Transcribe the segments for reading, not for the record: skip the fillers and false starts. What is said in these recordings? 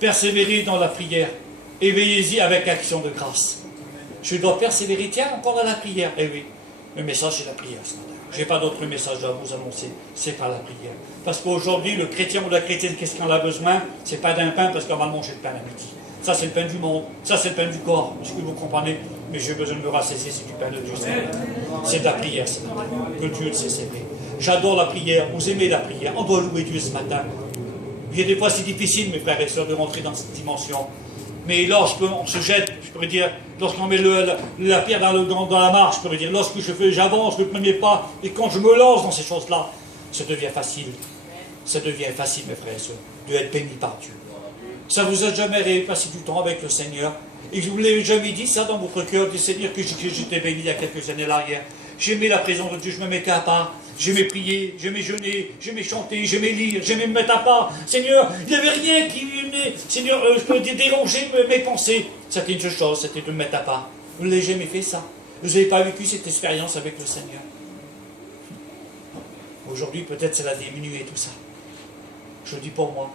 Persévérez dans la prière. Éveillez-y avec action de grâce. Je dois persévérer, tiens, encore dans la prière. Eh oui, le message c'est la prière ce matin. Je n'ai pas d'autre message à vous annoncer, c'est pas la prière. Parce qu'aujourd'hui, le chrétien ou la chrétienne, qu'est-ce qu'on a besoin? C'est pas d'un pain, parce qu'on va manger le pain à midi. Ça c'est le pain du monde, ça c'est le pain du corps. Est-ce que vous comprenez? Mais j'ai besoin de me rassasier, c'est du pain de Dieu. C'est de la prière ce matin. Que Dieu le sait, c'est vrai. J'adore la prière, vous aimez la prière. On doit louer Dieu ce matin. Il y a des fois c'est difficile, mes frères et sœurs, de rentrer dans cette dimension. Mais lorsqu'on se jette, je pourrais dire, lorsqu'on met la pierre dans la marche, je pourrais dire, lorsque j'avance le premier pas, et quand je me lance dans ces choses-là, ça devient facile. Ça devient facile, mes frères et sœurs, de être béni par Dieu. Ça vous a jamais passé du temps avec le Seigneur? Et je vous l'ai jamais dit ça dans votre cœur, du Seigneur, que j'étais béni il y a quelques années l'arrière. J'aimais la présence de Dieu, je me mettais à part. J'aimais prier, j'aimais jeûner, j'aimais chanter, j'aimais lire, j'aimais me mettre à part. Seigneur, il n'y avait rien qui venait, Seigneur, je peux déranger mes pensées. C'était une seule chose, c'était de me mettre à part. Vous n'avez jamais fait ça. Vous n'avez pas vécu cette expérience avec le Seigneur. Aujourd'hui, peut-être, ça l'a diminué tout ça. Je le dis pour moi.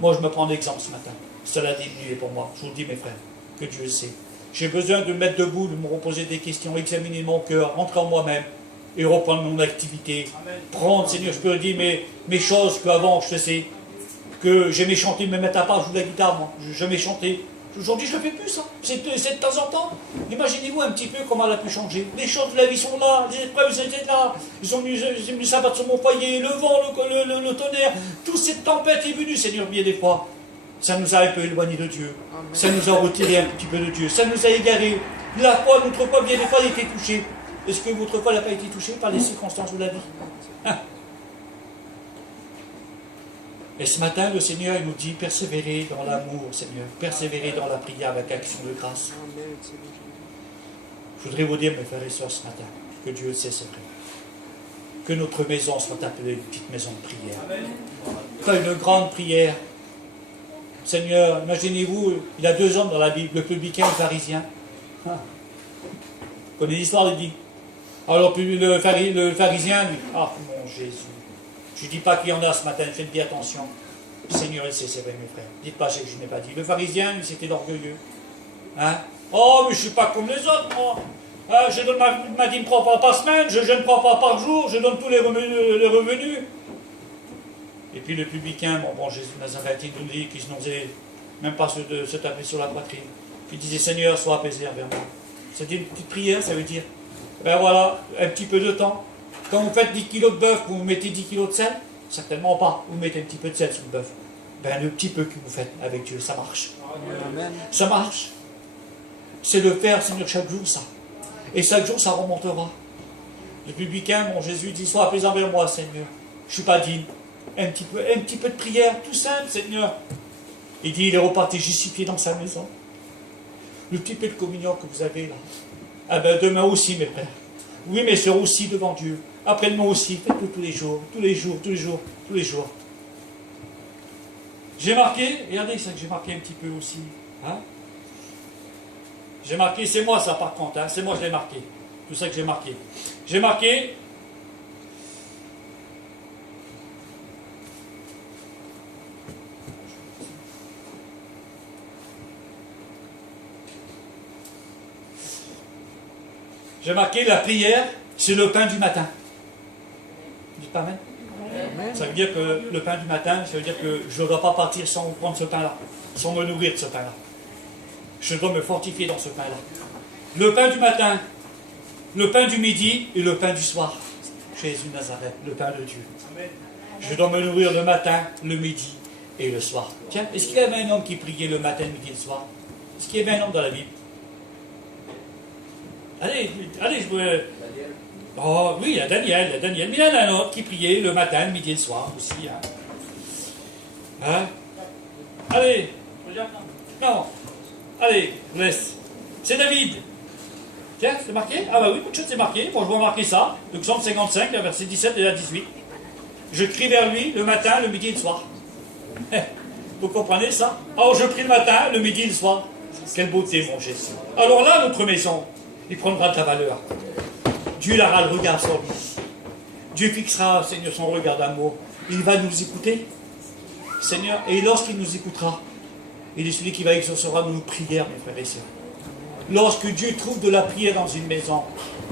Moi, je me prends d'exemple ce matin. Ça l'a diminué pour moi. Je vous le dis, mes frères, que Dieu le sait. J'ai besoin de me mettre debout, de me reposer des questions, examiner mon cœur, rentrer en moi-même et reprendre mon activité. Amen. Prendre, Seigneur, je peux dire mes choses qu'avant je faisais, que j'aimais chanter, me mettre à part, je joue de la guitare, moi. J'aimais chanter. Aujourd'hui, je ne le fais plus, ça. C'est de temps en temps. Imaginez-vous un petit peu comment elle a pu changer. Les choses de la vie sont là, les épreuves étaient là. Ils ont venu s'abattre sur mon foyer, le vent, le tonnerre. Toute cette tempête est venue, Seigneur, bien des fois. Ça nous a un peu éloignés de Dieu. Amen. Ça nous a retiré un petit peu de Dieu. Ça nous a égarés. La foi, notre foi, bien des fois, elle a été touchée. Est-ce que votre foi n'a pas été touchée par les circonstances de la vie? Hein? Et ce matin, le Seigneur, il nous dit, persévérez dans l'amour, Seigneur. Persévérez dans la prière avec action de grâce. Je voudrais vous dire, mes frères et sœurs, ce matin, que Dieu le sait, c'est vrai. Que notre maison soit appelée une petite maison de prière. Pas une grande prière. Seigneur, imaginez-vous, il y a 2 hommes dans la Bible, le publicain et le pharisien. Vous connaissez l'histoire, il dit. Alors le pharisien, lui, ah mon Jésus, je ne dis pas qu'il y en a ce matin, faites bien attention. Le Seigneur, il sait, c'est vrai, mes frères. Dites pas ce que je n'ai pas dit. Le pharisien, lui, c'était l'orgueilleux. Hein? Oh, mais je ne suis pas comme les autres, moi. Je donne ma dîme 3 fois par semaine, je jeûne 3 fois par jour, je donne tous les revenus. Et puis le publicain, bon Jésus de Nazareth, il nous dit qu'il n'osait même pas se taper sur la poitrine. Il disait, Seigneur, sois apaisé envers moi. C'est une petite prière, ça veut dire, ben voilà, un petit peu de temps. Quand vous faites 10 kilos de bœuf, vous mettez 10 kilos de sel? Certainement pas. Vous mettez un petit peu de sel sur le bœuf. Ben le petit peu que vous faites avec Dieu, ça marche. Amen. Ça marche. C'est de faire, Seigneur, chaque jour ça. Et chaque jour, ça remontera. Le publicain, mon Jésus, dit, sois apaisé envers moi, Seigneur. Je ne suis pas digne. Un petit peu de prière, tout simple, Seigneur. Il dit, il est reparti justifié dans sa maison. Le petit peu de communion que vous avez là. Ah ben demain aussi, mes frères. Oui, mes sœurs aussi devant Dieu. Après-demain aussi, faites-le tous les jours, tous les jours, tous les jours, tous les jours. J'ai marqué, regardez ça que j'ai marqué un petit peu aussi. Hein? J'ai marqué, c'est moi ça par contre, hein? C'est moi je l'ai marqué. Tout ça que j'ai marqué. J'ai marqué. J'ai marqué la prière, c'est le pain du matin. Dites pas amen. Amen. Ça veut dire que le pain du matin, ça veut dire que je ne dois pas partir sans prendre ce pain-là, sans me nourrir de ce pain-là. Je dois me fortifier dans ce pain-là. Le pain du matin, le pain du midi et le pain du soir. Jésus de Nazareth, le pain de Dieu. Amen. Je dois me nourrir le matin, le midi et le soir. Tiens, est-ce qu'il y avait un homme qui priait le matin, le midi et le soir? Est-ce qu'il y avait un homme dans la Bible? Allez, je veux... Oh, oui, il y a Daniel. Mais il y en a un autre qui priait le matin, le midi et le soir aussi. Hein? Allez. Non. Allez, je vous laisse. C'est David. Tiens, c'est marqué? Ah bah oui, beaucoup de choses c'est marqué. Bon, je vais marquer ça. Le Psaume 55, verset 17 et 18. Je crie vers lui le matin, le midi et le soir. Vous comprenez ça? Alors je prie le matin, le midi et le soir. Quelle beauté, mon Jésus. Alors là, notre maison, il prendra de la valeur. Dieu aura le regard sur lui. Dieu fixera, Seigneur, son regard d'amour. Il va nous écouter, Seigneur, et lorsqu'il nous écoutera, Il est celui qui va exaucera nos prières, mes frères et sœurs. Lorsque Dieu trouve de la prière dans une maison,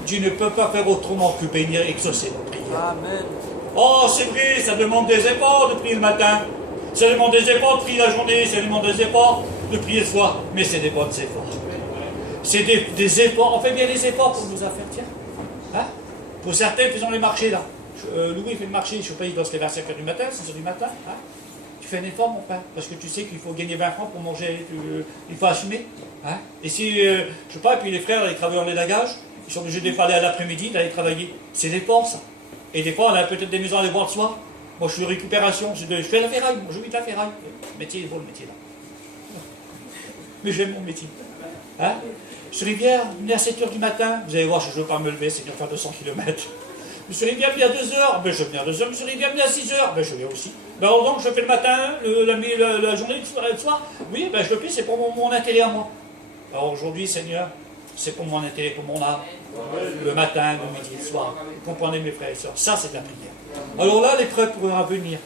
Dieu ne peut pas faire autrement que bénir et exaucer nos prières. Amen. Oh, c'est vrai, ça demande des efforts de prier le matin. Ça demande des efforts de prier la journée. Ça demande des efforts de prier le soir. Mais c'est des bons efforts. C'est des efforts. On fait bien les efforts pour nos affaires, tiens. Hein? Pour certains, faisons les marchés, là. Louis fait le marché, je ne sais pas, il doit se lever à 5h du matin, 6h du matin. Hein? Tu fais un effort, mon père, parce que tu sais qu'il faut gagner 20 francs pour manger, il faut assumer. Hein? Et si, je ne sais pas, et puis les frères, ils travaillent en élagage, ils sont obligés de aller à l'après-midi, d'aller travailler. C'est l'effort, ça. Et des fois, on a peut-être des maisons à aller voir le soir. Moi, je suis de récupération, je fais la ferraille, moi, je vis de la ferraille. Le métier, il vaut le métier, là. Mais j'aime mon métier. Hein? Sur Rivière, venez à 7h du matin, vous allez voir, je ne veux pas me lever, c'est de faire 200 km. Monsieur Rivière, venez à 2h, ben je viens à 2h. Monsieur Rivière, venez à 6h, ben je viens aussi. Ben donc, je fais le matin, la journée, le soir. Oui, ben je le fais, c'est pour mon intérêt à moi. Alors aujourd'hui, Seigneur, c'est pour mon intérêt, pour mon âme. Le matin, le midi, le soir. Vous comprenez, mes frères et sœurs, ça c'est de la prière. Alors là, l'épreuve pourra venir.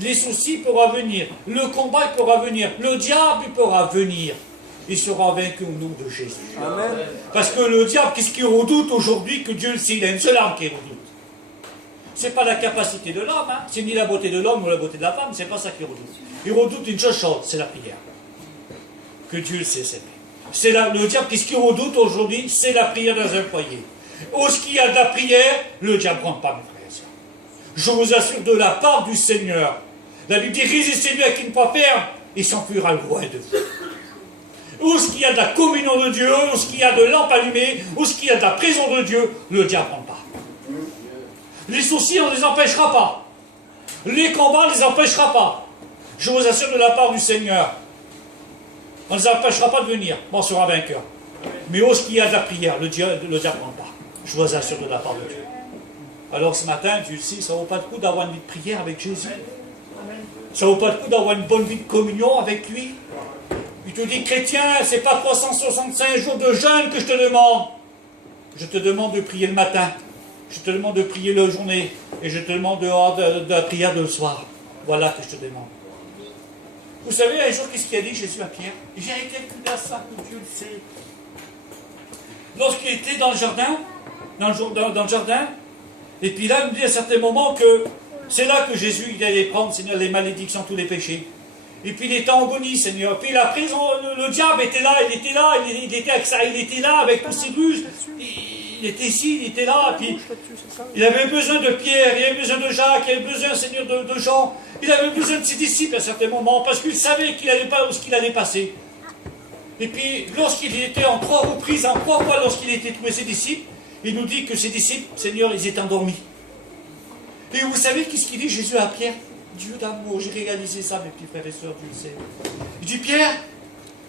Les soucis pourront venir. Le combat pourra venir. Le diable pourra venir. Il sera vaincu au nom de Jésus. Amen. Parce que le diable, qu'est-ce qu'il redoute aujourd'hui que Dieu le sait? Il a une seule arme qu'il redoute. Ce n'est pas la capacité de l'homme, hein. C'est ni la beauté de l'homme ou la beauté de la femme, c'est pas ça qu'il redoute. Il redoute une seule chose, c'est la prière. Que Dieu le sait, c'est le diable, qu'est-ce qu'il redoute aujourd'hui? C'est la prière dans un foyer. Où ce qu'il y a de la prière, le diable ne rentre pas, mes frères et sœurs. Je vous assure, de la part du Seigneur, la Bible dit, résistez-lui à qui ne pas ferme, il s'enfuira loin de vous. Où ce qu'il y a de la communion de Dieu, où ce qu'il y a de lampe allumée, où ce qu'il y a de la présence de Dieu, le diable ne rentre pas. Les soucis, on ne les empêchera pas. Les combats, on ne les empêchera pas. Je vous assure, de la part du Seigneur, on ne les empêchera pas de venir. On sera vainqueur. Mais où ce qu'il y a de la prière, le diable ne rentre pas. Je vous assure, de la part de Dieu. Alors ce matin, Dieu sait, ça ne vaut pas le coup d'avoir une vie de prière avec Jésus. Ça ne vaut pas le coup d'avoir une bonne vie de communion avec lui. Il te dit, chrétien, ce n'est pas 365 jours de jeûne que je te demande. Je te demande de prier le matin. Je te demande de prier la journée. Et je te demande de la prière de le soir. Voilà que je te demande. Vous savez, un jour, qu'est-ce qu'il a dit Jésus à Pierre? J'ai calculé à ça, que Dieu le sait. Lorsqu'il était dans le jardin, dans le jardin, et puis là, il nous dit à certains moments que c'est là que Jésus il allait prendre, Seigneur, les malédictions, tous les péchés. Et puis il était en agonie, Seigneur. Puis la prison, le diable était là, il était avec ça, il était là avec tous ses ruses. Il était ici, il était là. Puis il avait besoin de Pierre, il avait besoin de Jacques, il avait besoin, Seigneur, de Jean. Il avait besoin de ses disciples à certains moments, parce qu'il savait qu'il n'allait pas où ce qu'il allait passer. Et puis, lorsqu'il était en 3 reprises, en 3 fois, lorsqu'il était trouvé ses disciples, il nous dit que ses disciples, Seigneur, ils étaient endormis. Et vous savez qu'est-ce qu'il dit Jésus à Pierre? Dieu d'amour, j'ai réalisé ça, mes petits frères et sœurs, tu le sais. Il dit, Pierre,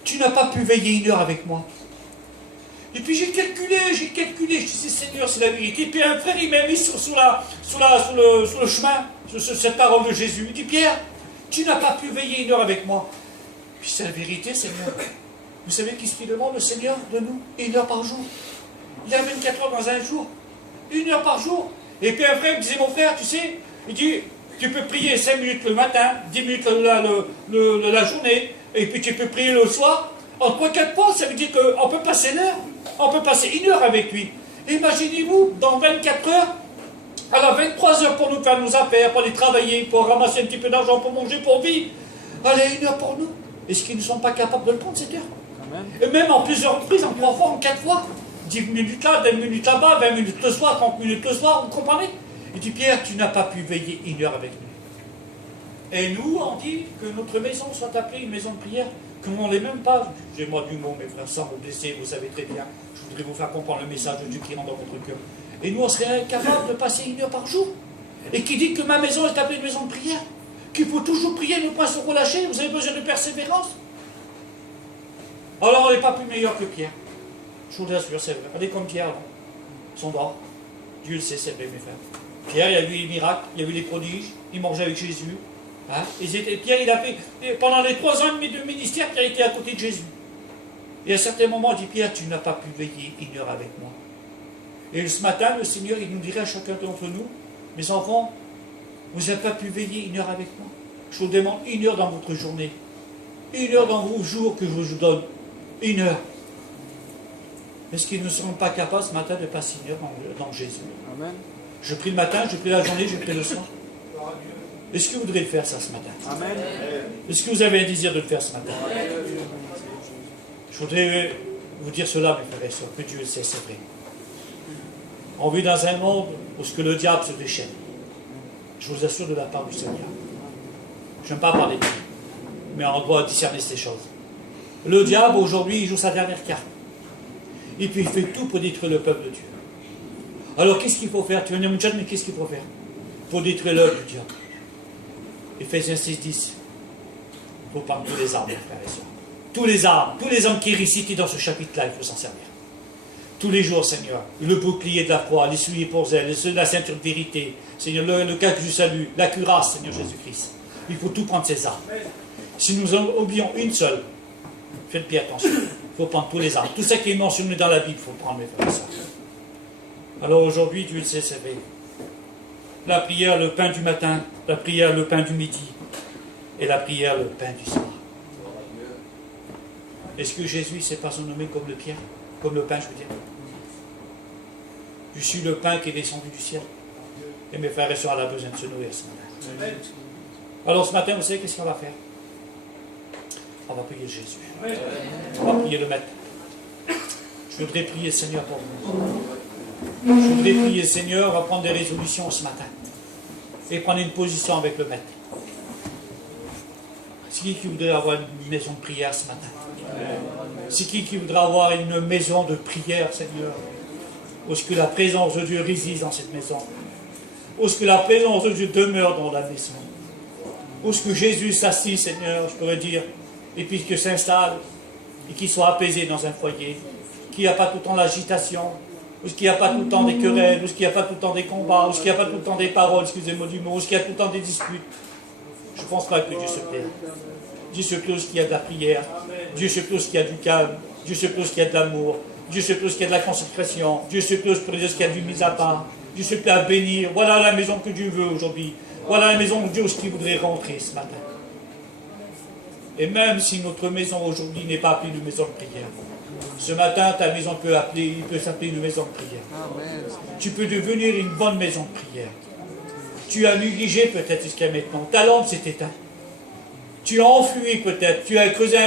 tu n'as pas pu veiller 1 heure avec moi. Et puis j'ai calculé, je disais, Seigneur, c'est la vérité. Et puis un frère, il m'a mis sur le chemin, sur cette parole de Jésus. Il dit, Pierre, tu n'as pas pu veiller 1 heure avec moi. Puis c'est la vérité, Seigneur. Vous savez qu'est-ce qu'il demande, le Seigneur, de nous? 1 heure par jour. Il y a 24 heures dans un jour. 1 heure par jour. Et puis un frère me disait, mon frère, tu sais, il dit, tu peux prier 5 minutes le matin, 10 minutes la journée, et puis tu peux prier le soir. En 3-4 fois, ça veut dire qu'on peut passer l'heure. On peut passer 1 heure avec lui. Imaginez-vous, dans 24 heures, alors 23 heures pour nous faire nos affaires, pour aller travailler, pour ramasser un petit peu d'argent, pour manger, pour vivre. Allez, 1 heure pour nous. Est-ce qu'ils ne sont pas capables de le prendre, cette heure? Amen. Et même en plusieurs reprises, en 3 fois, en 4 fois. 10 minutes là, 20 minutes là-bas, 20 minutes le soir, 30 minutes le soir, vous comprenez? Il dit, Pierre, tu n'as pas pu veiller 1 heure avec nous. Et nous, on dit que notre maison soit appelée une maison de prière, qu'on ne l'est même pas. J'ai moi du mot, mes frères, sans vous blesser, vous savez très bien. Je voudrais vous faire comprendre le message de Dieu qui rentre dans votre cœur. Et nous, on serait incapables de passer 1 heure par jour. Et qui dit que ma maison est appelée une maison de prière, qu'il faut toujours prier, ne pas se relâcher, vous avez besoin de persévérance. Alors, on n'est pas plus meilleur que Pierre. Je vous l'assure, c'est vrai. Regardez comme Pierre, là. Son droit. Dieu le sait, c'est vrai, mes frères. Pierre, il a vu les miracles, il a vu les prodiges, il mangeait avec Jésus. Hein? Pierre, il a fait, pendant les 3 ans et demi de ministère, Pierre était à côté de Jésus. Et à certains moments, il dit, Pierre, tu n'as pas pu veiller 1 heure avec moi. Et ce matin, le Seigneur, il nous dirait à chacun d'entre nous, mes enfants, vous n'avez pas pu veiller 1 heure avec moi. Je vous demande 1 heure dans votre journée. 1 heure dans vos jours que je vous donne. 1 heure. Est-ce qu'ils ne seront pas capables ce matin de passer 1 heure dans Jésus? Amen. Je prie le matin, je prie la journée, je prie le soir. Est-ce que vous voudrez le faire ça ce matin? Amen. Est-ce que vous avez un désir de le faire ce matin? Je voudrais vous dire cela, mes frères et sœurs, que Dieu le sait, c'est vrai. On vit dans un monde où ce que le diable se déchaîne. Je vous assure de la part du Seigneur. Je n'aime pas parler de lui, mais on doit discerner ces choses. Le diable, aujourd'hui, il joue sa dernière carte. Et puis il fait tout pour détruire le peuple de Dieu. Alors qu'est-ce qu'il faut faire? Tu vas dire, mais qu'est-ce qu'il faut faire pour détruire l'œuvre du diable? Éphésiens 6, 10. Il faut prendre tous les armes, mes frères et sœurs. Tous les armes qui est récité dans ce chapitre-là, il faut s'en servir. Tous les jours, Seigneur. Le bouclier de la croix, les souliers pour zèle, la ceinture de vérité. Seigneur, le casque du salut, la cuirasse, Seigneur Jésus-Christ. Il faut tout prendre ces armes. Si nous en oublions une seule, faites bien attention. Il faut prendre tous les armes. Tout ça qui est mentionné dans la Bible, il faut prendre, mes frères et sœurs. Alors aujourd'hui, Dieu le sait, c'est vrai. La prière, le pain du matin, la prière, le pain du midi, et la prière, le pain du soir. Est-ce que Jésus ne s'est pas surnommé comme le pierre, comme le pain, je veux dire? Je suis le pain qui est descendu du ciel. Et mes frères et sœurs, elle a besoin de se nourrir ce matin. Alors ce matin, vous savez qu'est-ce qu'on va faire? On va prier Jésus. On va prier le Maître. Je voudrais prier le Seigneur pour vous. Je voudrais prier le Seigneur, on va prendre des résolutions ce matin. Et prendre une position avec le Maître. C'est qui voudrait avoir une maison de prière ce matin? C'est qui voudrait avoir une maison de prière, Seigneur? Où est-ce que la présence de Dieu réside dans cette maison? Où est-ce que la présence de Dieu demeure dans la maison? Où est-ce que Jésus s'assit, Seigneur, je pourrais dire, et puis qu'il s'installe, et qu'il soit apaisé dans un foyer, qu'il n'y a pas tout le temps l'agitation, où est-ce qu'il n'y a pas tout le temps des querelles, où est-ce qu'il n'y a pas tout le temps des combats, où est-ce qu'il n'y a pas tout le temps des paroles, excusez-moi du mot, où est-ce qu'il y a tout le temps des disputes? Je ne pense pas que Dieu se plaît. Dieu se plaît qu'il y a de la prière, Dieu se plaît qu'il y a du calme, Dieu se plaît qu'il y a de l'amour, Dieu se plaît qu'il y a de la consécration, Dieu se plaît pour Dieu qu'il y a du mise à part, Dieu se plaît à bénir. Voilà la maison que Dieu veut aujourd'hui. Voilà la maison où Dieu qui voudrait rentrer ce matin. Et même si notre maison aujourd'hui n'est pas appelée une maison de prière, ce matin ta maison peut s'appeler une maison de prière. Amen. Tu peux devenir une bonne maison de prière. Tu as négligé peut-être jusqu'à maintenant. Ta lampe s'est éteinte. Tu as enfui peut-être. Tu as creusé un